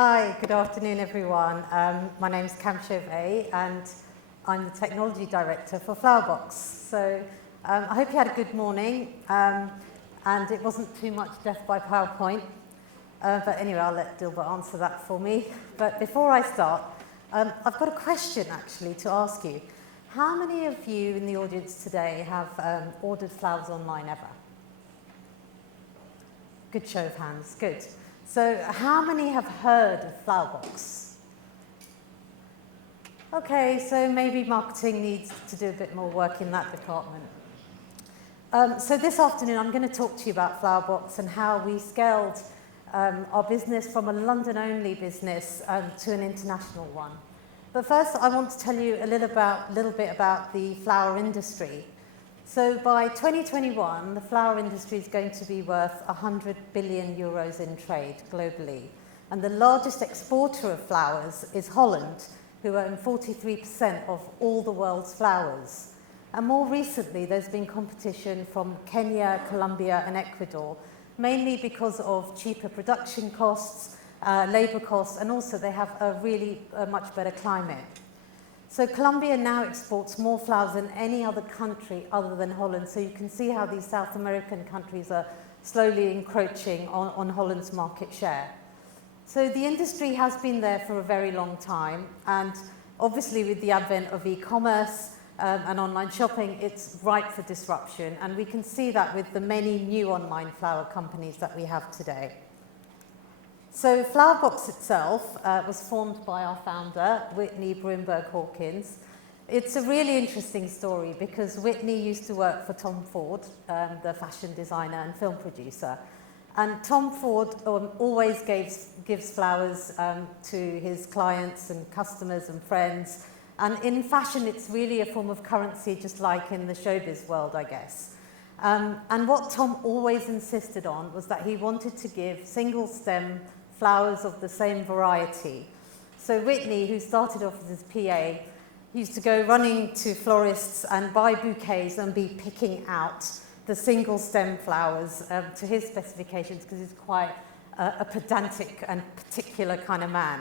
Hi, good afternoon everyone. My name is Chovet and I'm the Technology Director for FLOWERBX. So I hope you had a good morning and it wasn't too much death by PowerPoint. But anyway, I'll let Dilbert answer that for me. But before I start, I've got a question actually to ask you. How many of you in the audience today have ordered flowers online ever? Good show of hands, good. So how many have heard of FLOWERBX? Okay, so maybe marketing needs to do a bit more work in that department. So this afternoon I'm going to talk to you about FLOWERBX and how we scaled our business from a London-only business to an international one. But first I want to tell you a little bit about the flower industry. So by 2021, the flower industry is going to be worth 100 billion euros in trade globally. And the largest exporter of flowers is Holland, who own 43% of all the world's flowers. And more recently, there's been competition from Kenya, Colombia, and Ecuador, mainly because of cheaper production costs, labor costs, and also they have a really much better climate. So Colombia now exports more flowers than any other country other than Holland. So you can see how these South American countries are slowly encroaching on Holland's market share. So the industry has been there for a very long time. And obviously with the advent of e-commerce and online shopping, it's ripe for disruption. And we can see that with the many new online flower companies that we have today. So FLOWERBX itself was formed by our founder, Whitney Broomberg-Hawkins. It's a really interesting story because Whitney used to work for Tom Ford, the fashion designer and film producer. And Tom Ford always gives flowers to his clients and customers and friends. And in fashion, it's really a form of currency, just like in the showbiz world, I guess. And what Tom always insisted on was that he wanted to give single stem flowers of the same variety. So Whitney, who started off as his PA, used to go running to florists and buy bouquets and be picking out the single stem flowers to his specifications because he's quite a pedantic and particular kind of man.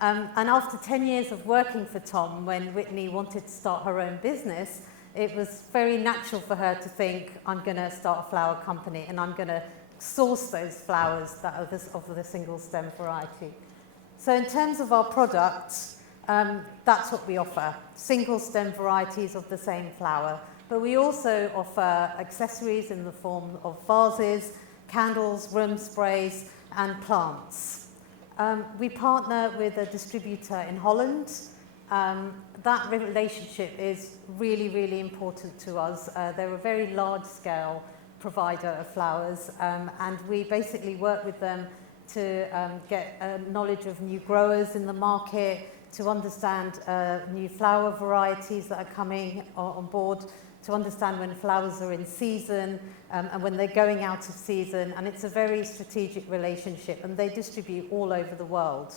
And after 10 years of working for Tom, when Whitney wanted to start her own business, it was very natural for her to think, I'm going to start a flower company and I'm going to source those flowers that are of the single stem variety. So in terms of our products, that's what we offer, single stem varieties of the same flower. But we also offer accessories in the form of vases, candles, room sprays, and plants. We partner with a distributor in Holland. That relationship is really, really important to us. They're a very large-scale provider of flowers, and we basically work with them to get knowledge of new growers in the market, to understand new flower varieties that are coming on board, to understand when flowers are in season and when they're going out of season, and it's a very strategic relationship, and they distribute all over the world.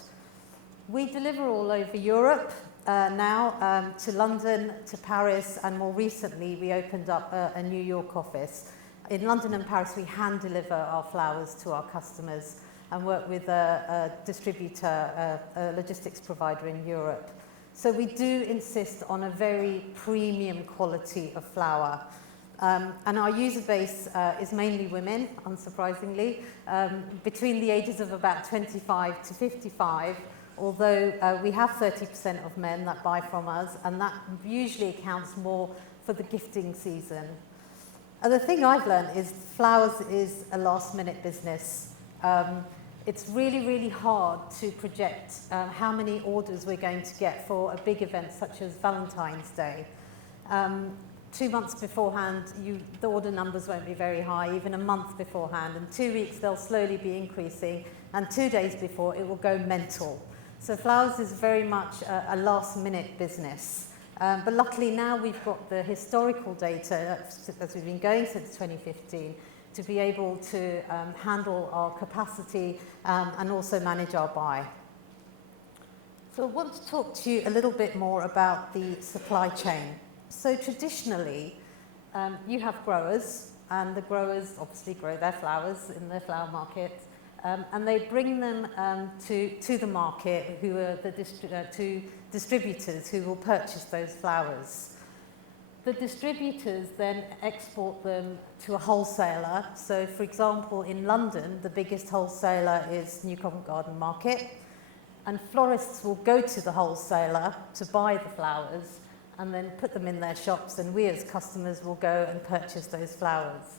We deliver all over Europe now, to London, to Paris, and more recently we opened up a New York office. In London and Paris, we hand deliver our flowers to our customers and work with a distributor, a logistics provider in Europe. So we do insist on a very premium quality of flower. And our user base is mainly women, unsurprisingly, between the ages of about 25 to 55, although we have 30% of men that buy from us, and that usually accounts more for the gifting season. And the thing I've learned is flowers is a last-minute business. It's really, really hard to project how many orders we're going to get for a big event such as Valentine's Day. 2 months beforehand, the order numbers won't be very high, even a month beforehand. In 2 weeks, they'll slowly be increasing, and 2 days before, it will go mental. So flowers is very much a last-minute business. But luckily now we've got the historical data, as we've been going since 2015, to be able to handle our capacity and also manage our buy. So I want to talk to you a little bit more about the supply chain. So traditionally, you have growers, and the growers obviously grow their flowers in the flower market. and they bring them to the market, who are to distributors who will purchase those flowers. The distributors then export them to a wholesaler. So, for example, in London, the biggest wholesaler is New Covent Garden Market, and florists will go to the wholesaler to buy the flowers and then put them in their shops, and we as customers will go and purchase those flowers.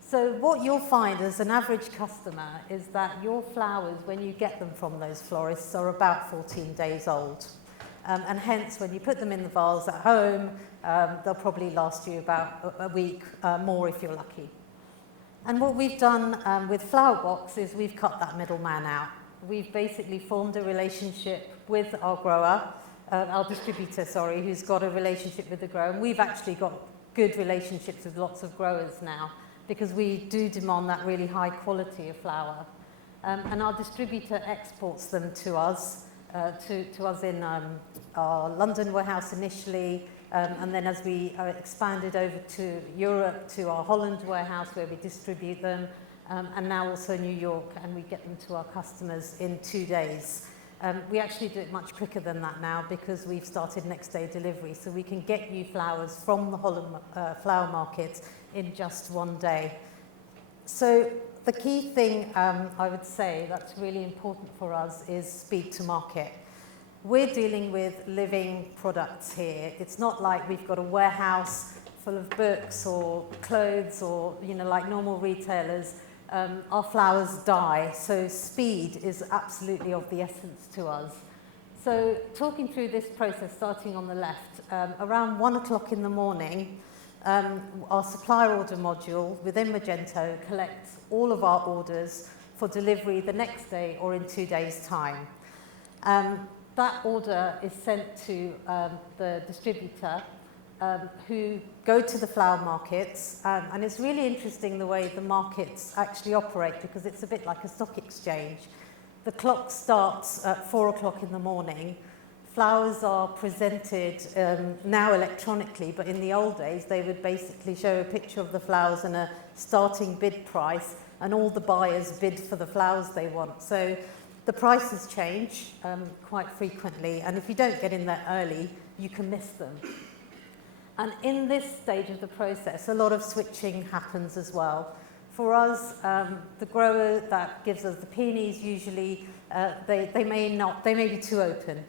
So what you'll find as an average customer is that your flowers, when you get them from those florists, are about 14 days old. And hence, when you put them in the vase at home, they'll probably last you about a week more if you're lucky. And what we've done with FLOWERBX is we've cut that middleman out. We've basically formed a relationship with our grower, our distributor, sorry, who's got a relationship with the grower. And we've actually got good relationships with lots of growers now, because we do demand that really high quality of flower. And our distributor exports them to us in our London warehouse initially, and then as we expanded over to Europe, to our Holland warehouse where we distribute them, and now also New York, and we get them to our customers in 2 days. We actually do it much quicker than that now because we've started next day delivery, so we can get you flowers from the Holland flower market in just 1 day. So the key thing I would say that's really important for us is speed to market. We're dealing with living products here. It's not like we've got a warehouse full of books or clothes or, you know, like normal retailers. Our flowers die, so speed is absolutely of the essence to us. So talking through this process, starting on the left, around 1 o'clock in the morning, our supplier order module within Magento collects all of our orders for delivery the next day or in 2 days' time. That order is sent to the distributor, who go to the flower markets, and it's really interesting the way the markets actually operate because it's a bit like a stock exchange. The clock starts at 4 o'clock in the morning. Flowers are presented now electronically, but in the old days they would basically show a picture of the flowers and a starting bid price, and all the buyers bid for the flowers they want. So the prices change quite frequently, and if you don't get in there early, you can miss them. And in this stage of the process, a lot of switching happens as well. For us, the grower that gives us the peonies, usually they may be too open,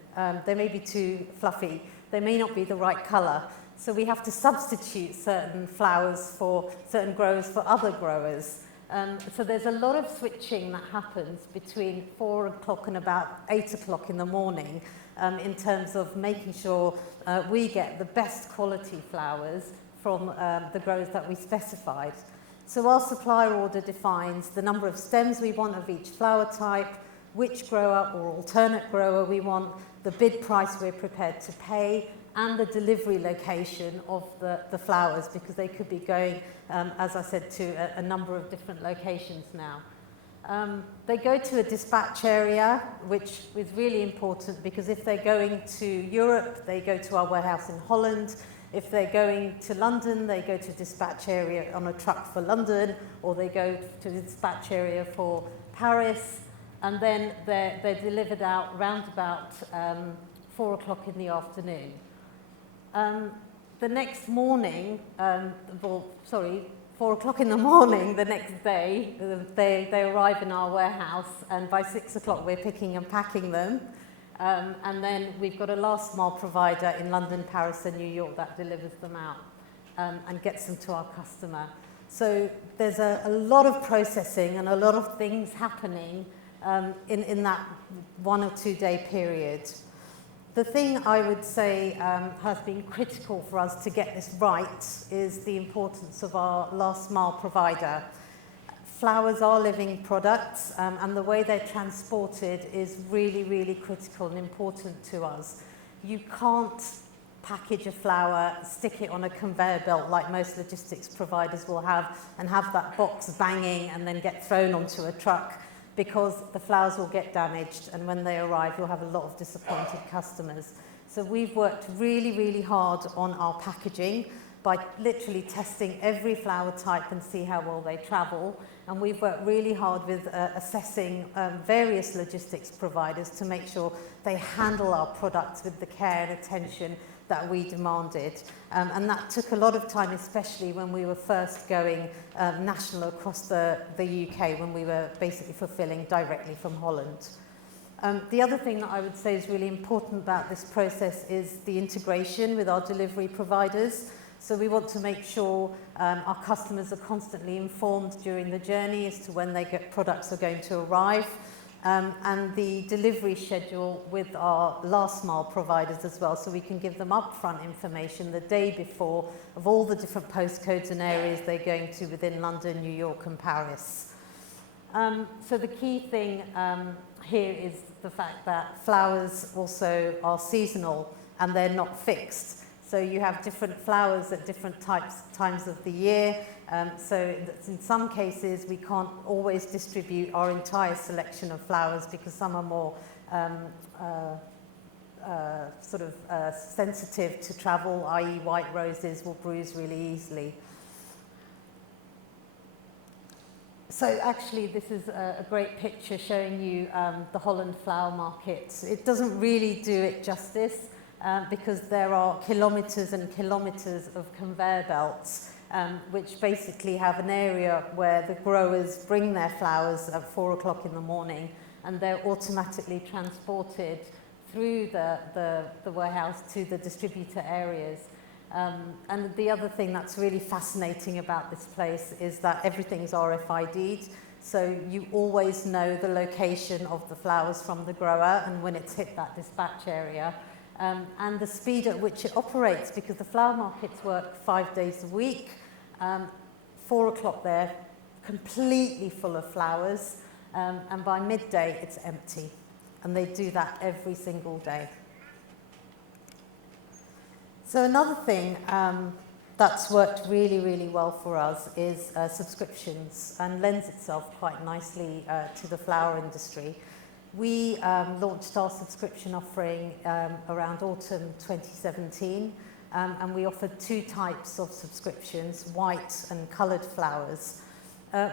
they may be too fluffy, they may not be the right colour. So we have to substitute certain flowers for certain growers for other growers. So there's a lot of switching that happens between 4 o'clock and about 8 o'clock in the morning, in terms of making sure we get the best quality flowers from the growers that we specified. So our supplier order defines the number of stems we want of each flower type, which grower or alternate grower we want, the bid price we're prepared to pay, and the delivery location of the flowers, because they could be going, as I said, to a number of different locations now. They go to a dispatch area, which is really important because if they're going to Europe, they go to our warehouse in Holland. If they're going to London, they go to a dispatch area on a truck for London, or they go to the dispatch area for Paris, and then they're delivered out round about 4 o'clock in the afternoon. The next morning, 4 o'clock in the morning the next day, they arrive in our warehouse, and by 6 o'clock we're picking and packing them. And then we've got a last mile provider in London, Paris and New York that delivers them out and gets them to our customer. So there's a lot of processing and a lot of things happening in that 1 or 2 day period. The thing I would say has been critical for us to get this right is the importance of our last mile provider. Flowers are living products, and the way they're transported is really, really critical and important to us. You can't package a flower, stick it on a conveyor belt like most logistics providers will have, and have that box banging and then get thrown onto a truck, because the flowers will get damaged, and when they arrive you'll have a lot of disappointed customers. So we've worked really, really hard on our packaging by literally testing every flower type and see how well they travel. And we've worked really hard with assessing various logistics providers to make sure they handle our products with the care and attention that we demanded. And that took a lot of time, especially when we were first going national across the UK, when we were basically fulfilling directly from Holland. The other thing that I would say is really important about this process is the integration with our delivery providers. So we want to make sure our customers are constantly informed during the journey as to when products are going to arrive, and the delivery schedule with our last mile providers as well, so we can give them upfront information the day before of all the different postcodes and areas they're going to within London, New York and Paris. So the key thing here is the fact that flowers also are seasonal and they're not fixed. So you have different flowers at different times of the year. So in some cases, we can't always distribute our entire selection of flowers because some are more sensitive to travel, i.e. white roses will bruise really easily. So actually, this is a great picture showing you the Holland flower market. It doesn't really do it justice. Because there are kilometres and kilometres of conveyor belts, which basically have an area where the growers bring their flowers at 4 o'clock in the morning, and they're automatically transported through the warehouse to the distributor areas. And the other thing that's really fascinating about this place is that everything's RFID'd, so you always know the location of the flowers from the grower and when it's hit that dispatch area. And the speed at which it operates, because the flower markets work 5 days a week. 4 o'clock they're completely full of flowers, and by midday it's empty. And they do that every single day. So another thing that's worked really, really well for us is subscriptions, and lends itself quite nicely to the flower industry. We launched our subscription offering around autumn 2017, and we offered 2 types of subscriptions, white and coloured flowers.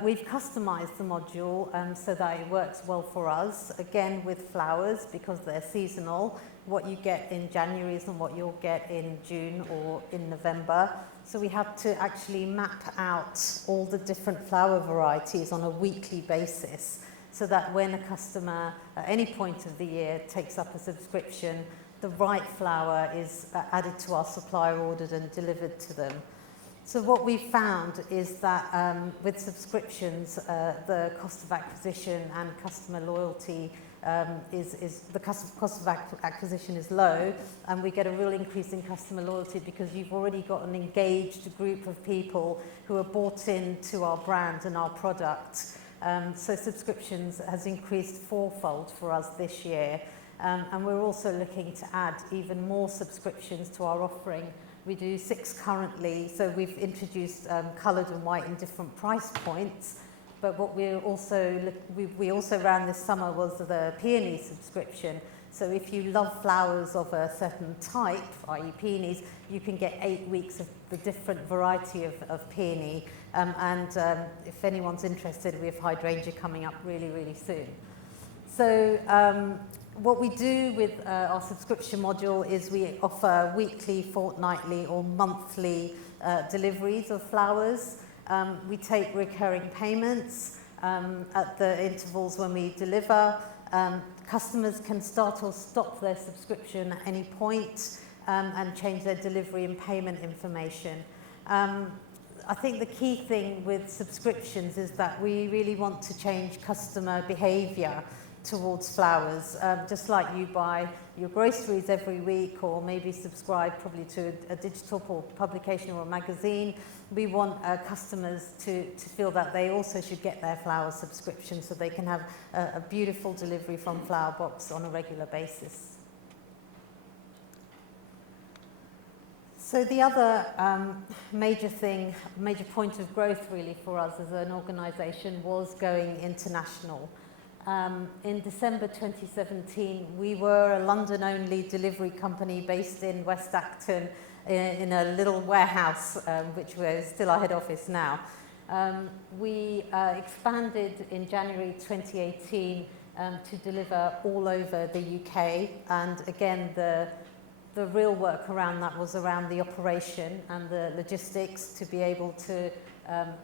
We've customised the module so that it works well for us, again with flowers because they're seasonal. What you get in January isn't what you'll get in June or in November. So we had to actually map out all the different flower varieties on a weekly basis, so that when a customer at any point of the year takes up a subscription, the right flower is added to our supplier ordered and delivered to them. So what we've found is that with subscriptions, the cost of acquisition and customer loyalty the cost of acquisition is low, and we get a real increase in customer loyalty because you've already got an engaged group of people who are bought into our brand and our product. So subscriptions has increased 4-fold for us this year, and we're also looking to add even more subscriptions to our offering. We do 6 currently, so we've introduced coloured and white in different price points. But what we also ran this summer was the peony subscription. So if you love flowers of a certain type, i.e. peonies, you can get 8 weeks of the different variety of peony. If anyone's interested, we have hydrangea coming up really, really soon. So what we do with our subscription module is we offer weekly, fortnightly or monthly deliveries of flowers. We take recurring payments at the intervals when we deliver. Customers can start or stop their subscription at any point and change their delivery and payment information. I think the key thing with subscriptions is that we really want to change customer behaviour towards flowers. Just like you buy your groceries every week or maybe subscribe probably to a digital publication or a magazine, we want customers to feel that they also should get their flower subscription so they can have a beautiful delivery from FLOWERBX on a regular basis. So the other major point of growth really for us as an organisation was going international. In December 2017, we were a London-only delivery company based in West Acton, in a little warehouse, which was still our head office now. We expanded in January 2018 to deliver all over the UK, and again the real work around that was around the operation and the logistics to be able to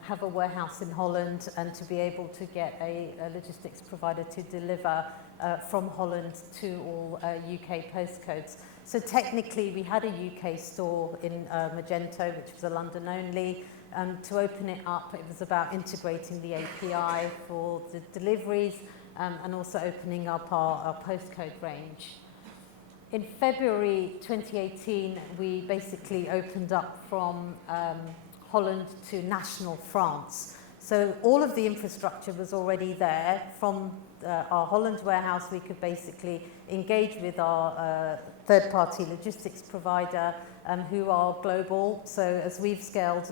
have a warehouse in Holland and to be able to get a logistics provider to deliver from Holland to all UK postcodes. So technically we had a UK store in Magento, which was a London only. To open it up, it was about integrating the API for the deliveries and also opening up our postcode range. In February 2018, we basically opened up from Holland to national France. So all of the infrastructure was already there. From our Holland warehouse, we could basically engage with our third-party logistics provider who are global. So as we've scaled,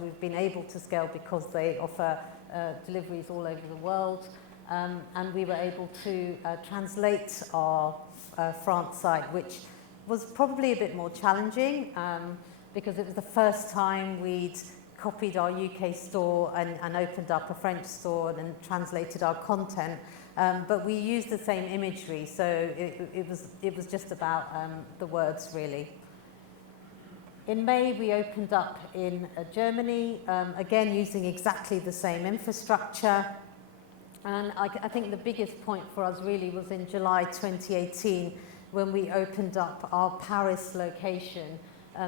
we've been able to scale because they offer deliveries all over the world. And we were able to translate our France site, which was probably a bit more challenging because it was the first time we'd copied our UK store and opened up a French store and translated our content. But we used the same imagery, so it was just about the words, really. In May, we opened up in Germany, again using exactly the same infrastructure. And I think the biggest point for us really was in July 2018 when we opened up our Paris location.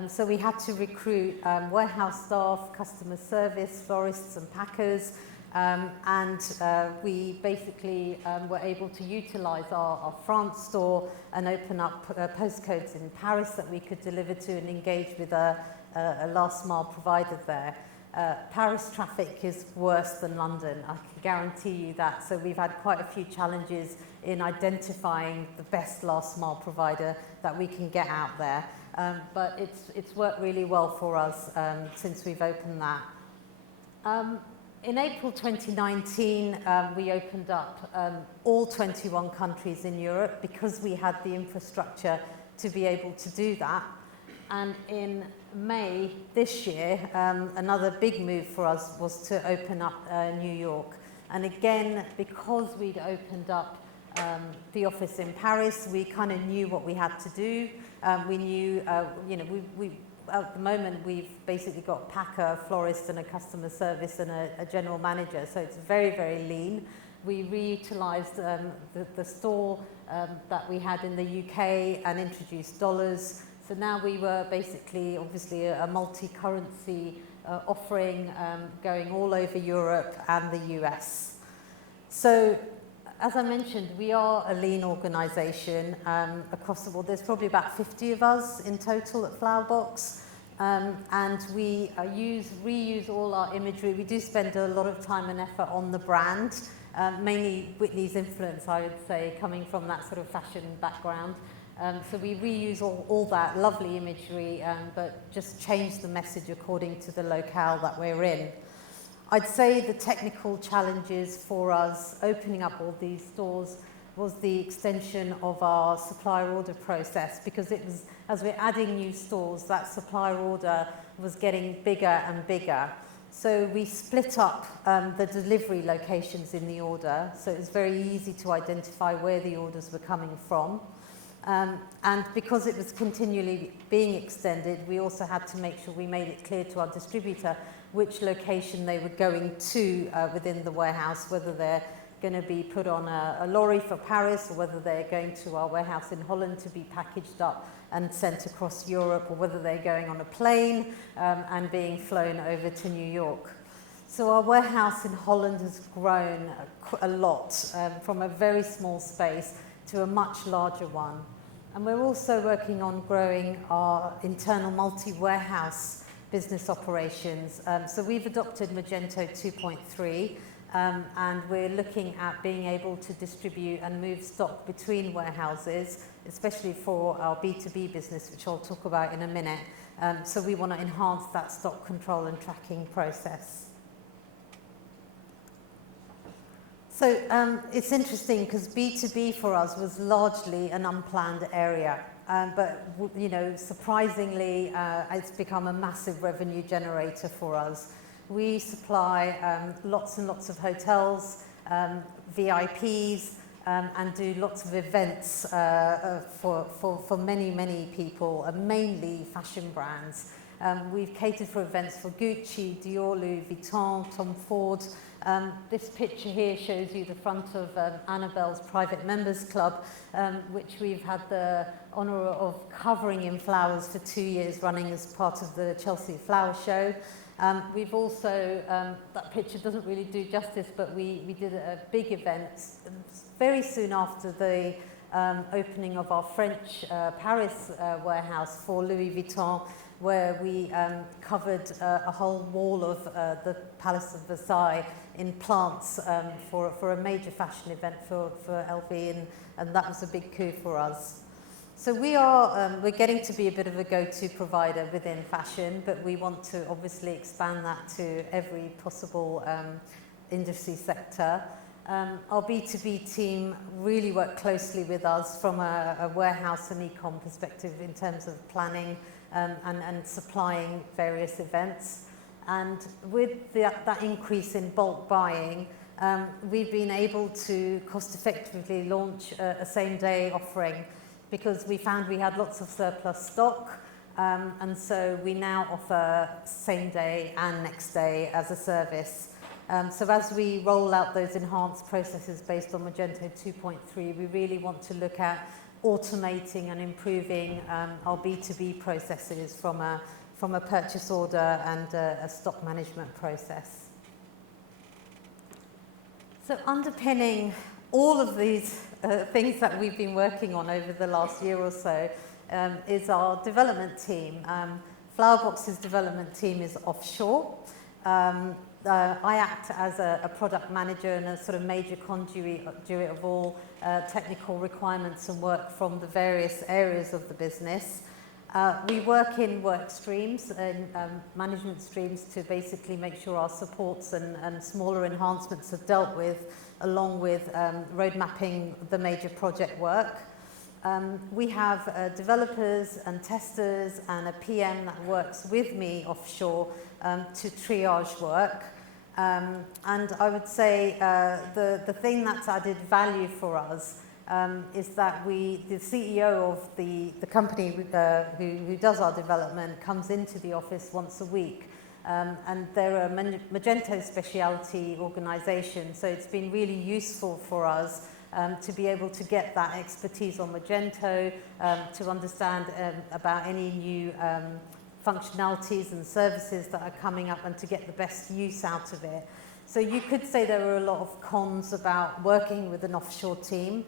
So we had to recruit warehouse staff, customer service, florists and packers, and we basically were able to utilize our France store and open up postcodes in Paris that we could deliver to and engage with a last mile provider there. Paris traffic is worse than London, I can guarantee you that. So we've had quite a few challenges in identifying the best last mile provider that we can get out there. But it's worked really well for us since we've opened that. In April 2019, we opened up all 21 countries in Europe because we had the infrastructure to be able to do that. And in May this year, another big move for us was to open up New York. And again, because we'd opened up the office in Paris, we kind of knew what we had to do. We knew, we at the moment we've basically got a packer, a florist and a customer service and a general manager, so it's very, very lean. We reutilized the store that we had in the UK and introduced dollars. So now we were basically, obviously, a multi-currency offering going all over Europe and the US. So, as I mentioned, we are a lean organisation across the board. There's probably about 50 of us in total at FLOWERBX, and we reuse all our imagery. We do spend a lot of time and effort on the brand, mainly Whitney's influence, I would say, coming from that sort of fashion background. So we reuse all that lovely imagery, but just change the message according to the locale that we're in. I'd say the technical challenges for us opening up all these stores was the extension of our supplier order process, because it was, as we're adding new stores, that supplier order was getting bigger and bigger. So we split up the delivery locations in the order, so it was very easy to identify where the orders were coming from. And because it was continually being extended, we also had to make sure we made it clear to our distributor which location they were going to within the warehouse, whether they're going to be put on a lorry for Paris or whether they're going to our warehouse in Holland to be packaged up and sent across Europe, or whether they're going on a plane and being flown over to New York. So our warehouse in Holland has grown a lot from a very small space to a much larger one. And we're also working on growing our internal multi-warehouse business operations. So we've adopted Magento 2.3, and we're looking at being able to distribute and move stock between warehouses, especially for our B2B business, which I'll talk about in a minute. So we want to enhance that stock control and tracking process. So it's interesting because B2B for us was largely an unplanned area. but you know, surprisingly, it's become a massive revenue generator for us. We supply lots and lots of hotels, VIPs, and do lots of events for many, many people, mainly fashion brands. We've catered for events for Gucci, Dior, Louis Vuitton, Tom Ford. This picture here shows you the front of Annabelle's Private Members Club, which we've had the honour of covering in flowers for 2 years running as part of the Chelsea Flower Show. We've also, that picture doesn't really do justice, but we did a big event very soon after the opening of our French Paris warehouse for Louis Vuitton, where we covered a whole wall of the Palace of Versailles in plants for a major fashion event for LV, and that was a big coup for us. So we're getting to be a bit of a go-to provider within fashion, but we want to obviously expand that to every possible industry sector. Our B2B team really work closely with us from a warehouse and e-com perspective in terms of planning and supplying various events. And with that increase in bulk buying, we've been able to cost-effectively launch a same-day offering, because we found we had lots of surplus stock, and so we now offer same day and next day as a service. So as we roll out those enhanced processes based on Magento 2.3, we really want to look at automating and improving our B2B processes from a purchase order and a stock management process. So underpinning all of these things that we've been working on over the last year or so is our development team. FLOWERBX's development team is offshore. I act as a product manager and a sort of major conduit of all technical requirements and work from the various areas of the business. We work in work streams and management streams to basically make sure our supports and smaller enhancements are dealt with, along with road mapping the major project work. We have developers and testers and a PM that works with me offshore to triage work. And I would say the thing that's added value for us is that the CEO of the company who does our development comes into the office once a week. And they're a Magento specialty organisation, so it's been really useful for us to be able to get that expertise on Magento, to understand about any new functionalities and services that are coming up, and to get the best use out of it. So you could say there are a lot of cons about working with an offshore team,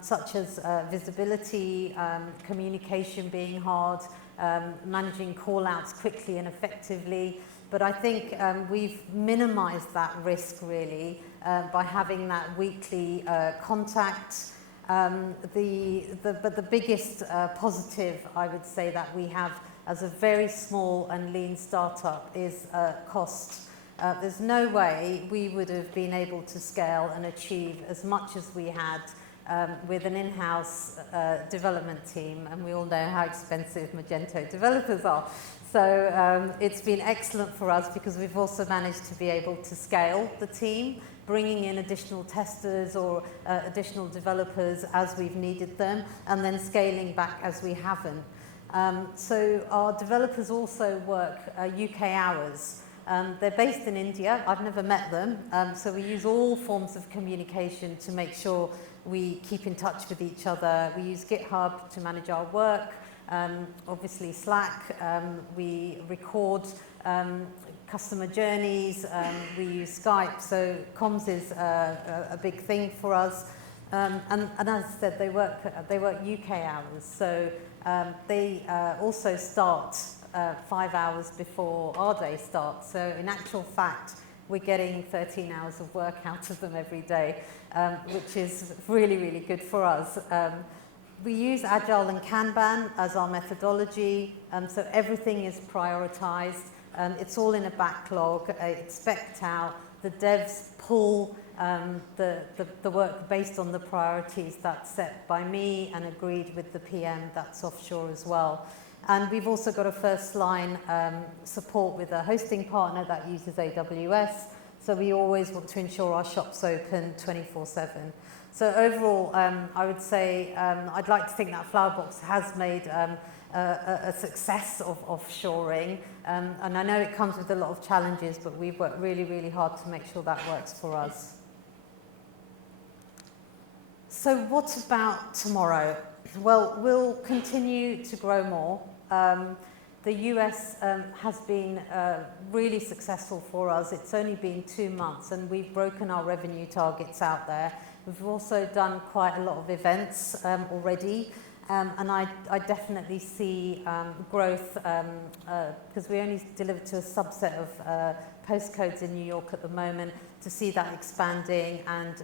such as visibility, communication being hard, managing call-outs quickly and effectively. But I think we've minimized that risk really by having that weekly contact. But the biggest positive, I would say, that we have as a very small and lean startup is cost. There's no way we would have been able to scale and achieve as much as we had with an in-house development team, and we all know how expensive Magento developers are. So it's been excellent for us because we've also managed to be able to scale the team, bringing in additional testers or additional developers as we've needed them, and then scaling back as we haven't. So our developers also work UK hours. They're based in India. I've never met them, so we use all forms of communication to make sure we keep in touch with each other. We use GitHub to manage our work, obviously Slack. We record customer journeys. We use Skype, so comms is a big thing for us. And as I said, they work UK hours, so they also start 5 hours before our day starts. So in actual fact, we're getting 13 hours of work out of them every day, which is really, really good for us. We use Agile and Kanban as our methodology, so everything is prioritized. It's all in a backlog. It's spec'd out. The devs pull the work based on the priorities that's set by me and agreed with the PM that's offshore as well. And we've also got a first line support with a hosting partner that uses AWS. So we always want to ensure our shop's open 24/7. So overall, I would say I'd like to think that FLOWERBX has made a success of offshoring. And I know it comes with a lot of challenges, but we've worked really, really hard to make sure that works for us. So what about tomorrow? Well, we'll continue to grow more. The US has been really successful for us. It's only been 2 months and we've broken our revenue targets out there. We've also done quite a lot of events already, and I definitely see growth because we only deliver to a subset of postcodes in New York at the moment, to see that expanding and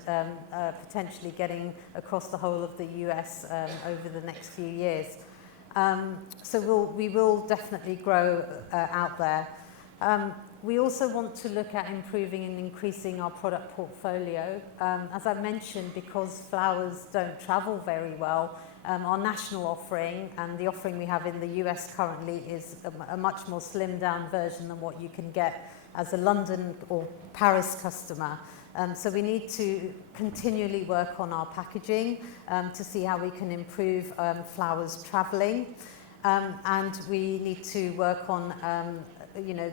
potentially getting across the whole of the US over the next few years. So we will definitely grow out there. We also want to look at improving and increasing our product portfolio. As I mentioned, because flowers don't travel very well, our national offering and the offering we have in the US currently is a much more slimmed down version than what you can get as a London or Paris customer. So we need to continually work on our packaging to see how we can improve flowers travelling. And we need to work on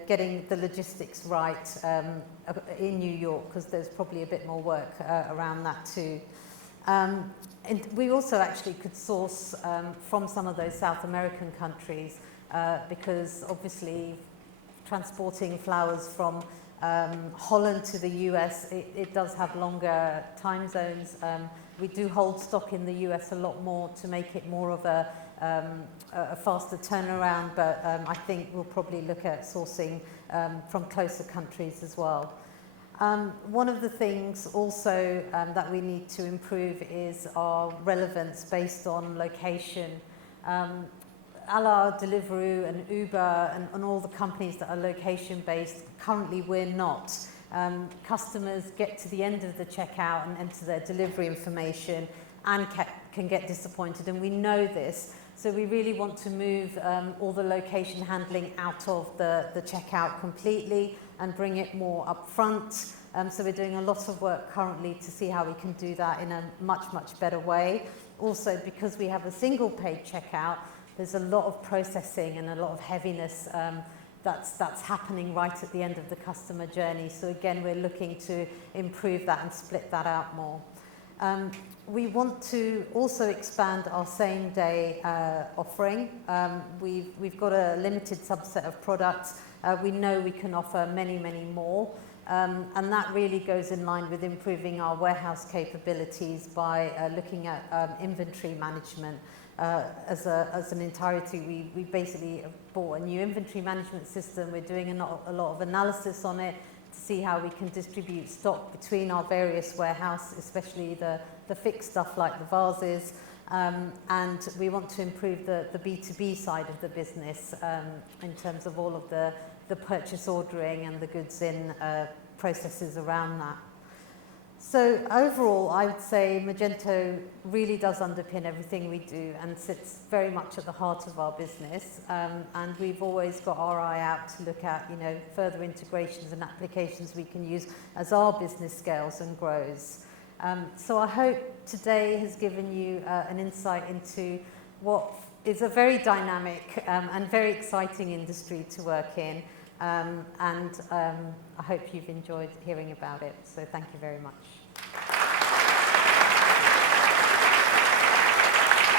getting the logistics right in New York, because there's probably a bit more work around that too. And we also actually could source from some of those South American countries because obviously transporting flowers from Holland to the US, it does have longer time zones. We do hold stock in the US a lot more to make it more of a faster turnaround, but I think we'll probably look at sourcing from closer countries as well. One of the things also that we need to improve is our relevance based on location. A la Deliveroo and Uber and all the companies that are location based, currently we're not. Customers get to the end of the checkout and enter their delivery information and can get disappointed, and we know this. So we really want to move all the location handling out of the checkout completely and bring it more up front. So we're doing a lot of work currently to see how we can do that in a much, much better way. Also, because we have a single page checkout, there's a lot of processing and a lot of heaviness that's happening right at the end of the customer journey. So again, we're looking to improve that and split that out more. We want to also expand our same-day offering. We've got a limited subset of products. We know we can offer many, many more. And that really goes in line with improving our warehouse capabilities by looking at inventory management. As an entirety, we basically bought a new inventory management system. We're doing a lot of analysis on it to see how we can distribute stock between our various warehouses, especially the fixed stuff like the vases. And we want to improve the B2B side of the business in terms of all of the purchase ordering and the goods in processes around that. So overall, I would say Magento really does underpin everything we do and sits very much at the heart of our business. And we've always got our eye out to look at, further integrations and applications we can use as our business scales and grows. So I hope today has given you an insight into what is a very dynamic and very exciting industry to work in. And I hope you've enjoyed hearing about it. So thank you very much.